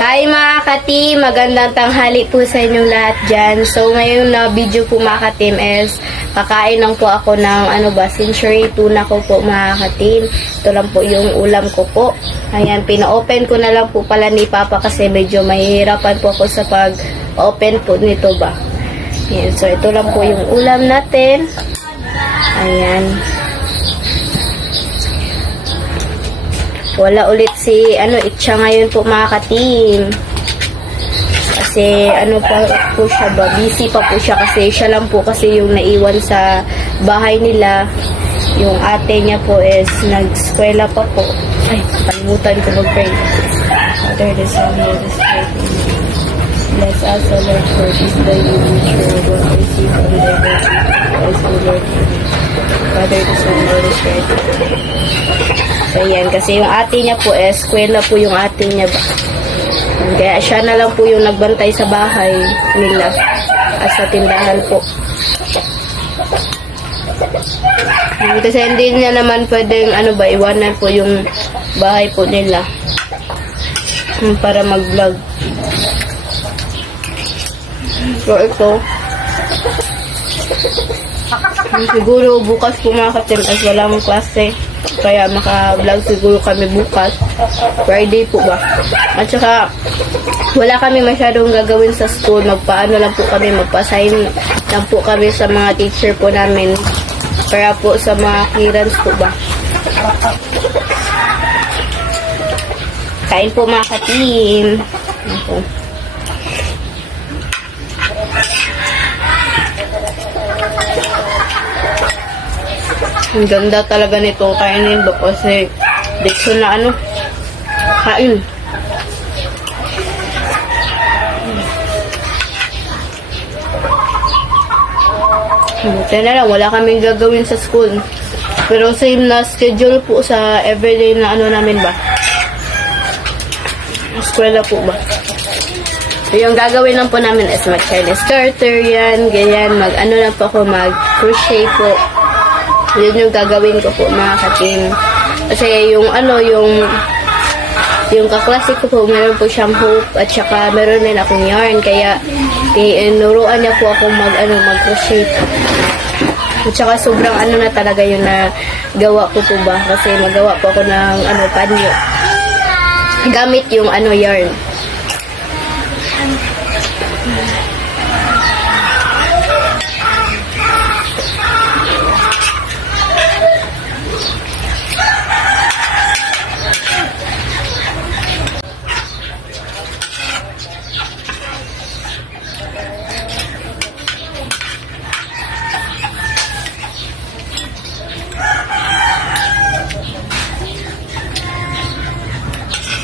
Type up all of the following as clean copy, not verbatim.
Hi mga ka-team! Magandang tanghali po sa inyong lahat dyan. So ngayon na video po mga ka-team is kakain lang po ako ng century tuna ko po mga ka-team. Ito lang po yung ulam ko po. Ayan, pina-open ko na lang po pala ni Papa kasi medyo mahihirapan po ako sa pag-open po nito ba. Ayan, so ito lang po yung ulam natin. Ayan. Wala ulit si Itcha ngayon po mga ka-team. Kasi pa po siya ba? Busy pa po siya kasi siya lang po kasi yung naiwan sa bahay nila. Yung ate niya po is nag-eskwela pa po. Ay, kalimutan ko mag-pray. Father, the Son, and the Spirit. Bless us, O Lord, for this day we will what we see from the Lord. Bless the Lord. Father, the Son, and the Spirit. So, yan. Kasi yung ate niya po, eskwela po yung ate niya ba. Kaya siya na lang po yung nagbantay sa bahay nila at sa tindahan po. Kasi hindi niya naman pwedeng iwanan po yung bahay po nila para mag-vlog. So, ito. Siguro bukas po mga ka-team as wala mong klase. Kaya maka-vlog siguro kami bukas. Friday po ba? At saka wala kami masyadong gagawin sa school. Magpaano lang po kami. Magpa-sign lang po kami sa mga teacher po namin. Kaya po sa mga clearance po ba. Kain po mga ka-team. Ito. Ang ganda talaga nito kainin ba kasi dito na kain. Buti na lang, wala kaming gagawin sa school. Pero same na schedule po sa everyday na namin ba. Eskwela po ba. So, yung gagawin lang po namin is mag-Chinese starter yan, ganyan, lang po ako, mag-crochet po. Yun yung gagawin ko po mga ka-team. Kasi yung yung kaklase ko po, meron po siyang hope at saka meron din akong yarn. Kaya tinuruan niya po ako mag-crochet. At saka sobrang na talaga yun na gawa ko po ba. Kasi magawa po ako ng panyo. Gamit yung yarn.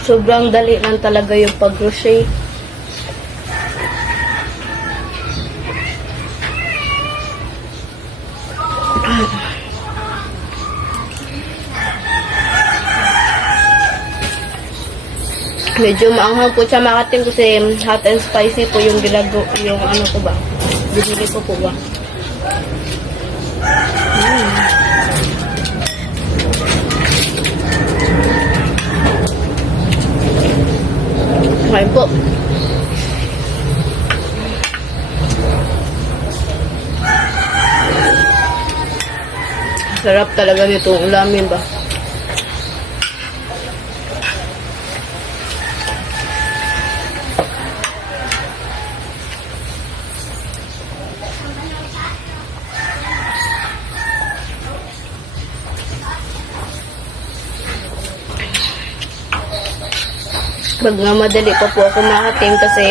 Sobrang dali lang talaga yung pag-crochet. Medyo maanghang po siya mga ka-team kasi hot and spicy po yung ko ba. Binili ko po ba. Kain po. Sarap talaga nitong ulamin ba. Pag nga madali pa po ako makating kasi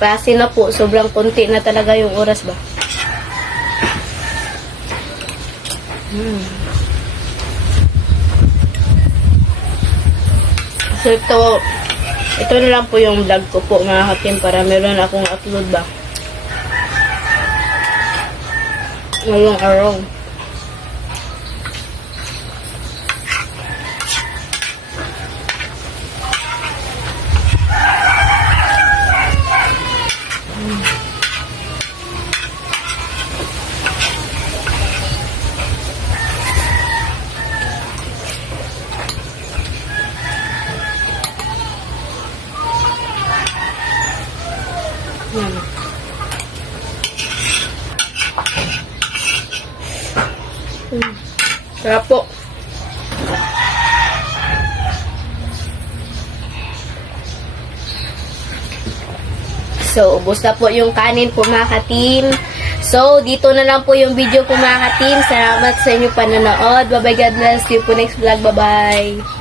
klase na po, sobrang konti na talaga yung oras ba. So ito na lang po yung vlog ko po mga ka-team para meron akong upload ba ngayong araw. Yan. Sarap po. So, ubos na po yung kanin po mga ka-team. So, dito na lang po yung video po mga ka-team. Salamat sa inyo panonood. Bye-bye, God bless you po next vlog. Bye-bye.